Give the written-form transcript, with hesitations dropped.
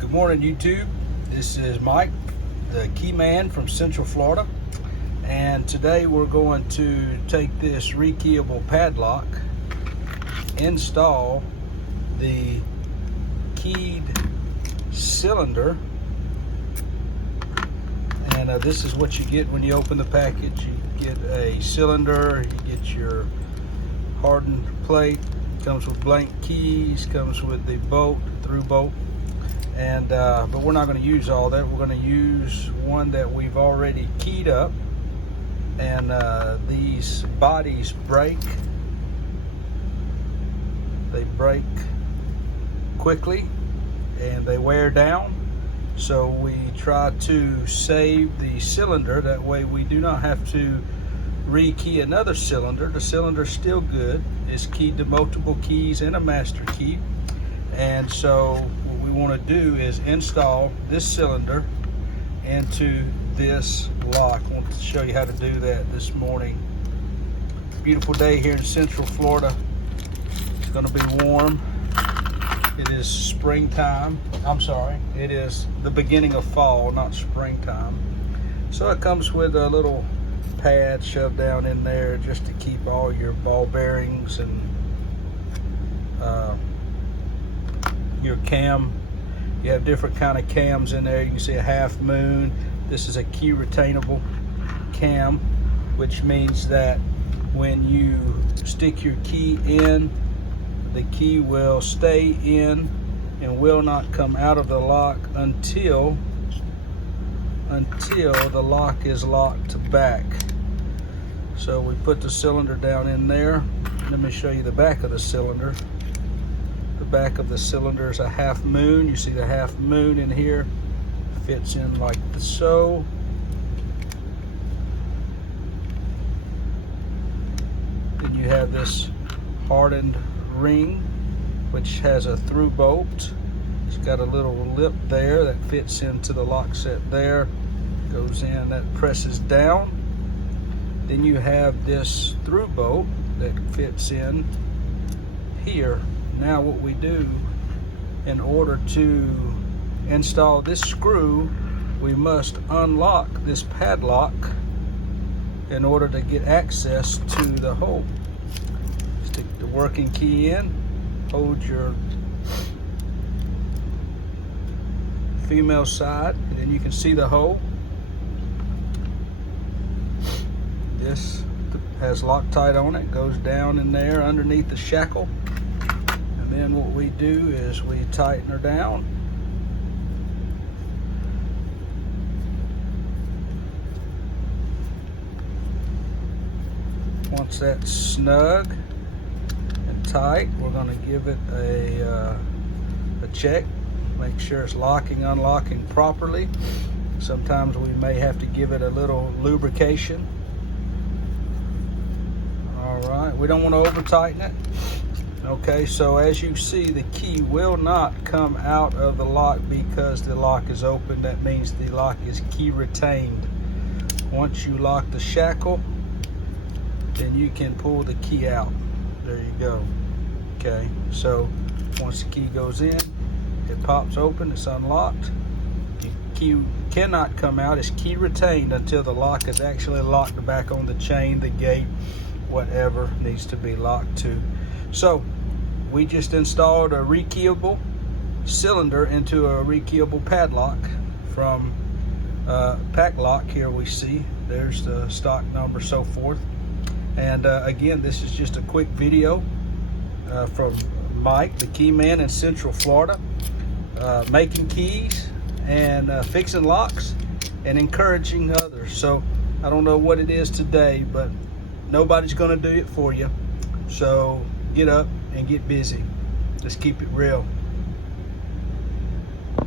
Good morning, YouTube. This is Mike, the key man from Central Florida, and today we're going to take this rekeyable padlock, install the keyed cylinder, and this is what you get when you open the package. You get a cylinder, you get your hardened plate, comes with blank keys, comes with the bolt, through bolt. And but we're not going to use all that. We're going to use one that we've already keyed up, and these bodies break. They break quickly and they wear down, so we try to save the cylinder. That way we do not have to rekey another cylinder. The cylinder is still good. It's keyed to multiple keys and a master key. And so what we want to do is install this cylinder into this lock. I want to show you how to do that this morning. Beautiful day here in Central Florida. It's going to be warm. It is springtime. I'm sorry, it is the beginning of fall, not springtime. So it comes with a little pad shoved down in there just to keep all your ball bearings and your cam. You have different kind of cams in there. You can see a half moon. This is a key retainable cam, which means that when you stick your key in, the key will stay in and will not come out of the lock until the lock is locked back. So we put the cylinder down in there. Let me show you the back of the cylinder. The back of the cylinder is a half moon. You see the half moon in here, fits in like so. Then you have this hardened ring, which has a through bolt. It's got a little lip there that fits into the lock set there. Goes in, that presses down. Then you have this through bolt that fits in here. Now what we do, in order to install this screw, we must unlock this padlock in order to get access to the hole. Stick the working key in, hold your female side, and then you can see the hole. This has Loctite on it, goes down in there underneath the shackle. And then what we do is we tighten her down. Once that's snug and tight, we're going to give it a check. Make sure it's locking, unlocking properly. Sometimes we may have to give it a little lubrication. All right, we don't want to over tighten it. Okay, so as you see, the key will not come out of the lock because the lock is open. That means the lock is key retained. Once you lock the shackle, then you can pull the key out. There you go. Okay, so once the key goes in, it pops open, it's unlocked. The key cannot come out, it's key retained until the lock is actually locked back on the chain, the gate, whatever needs to be locked to. So we just installed a rekeyable cylinder into a rekeyable padlock from Padlock. Here we see there's the stock number, so forth. And again, this is just a quick video from Mike, the key man in Central Florida, making keys and fixing locks and encouraging others. So I don't know what it is today, but nobody's going to do it for you. So get up and get busy. Let's keep it real.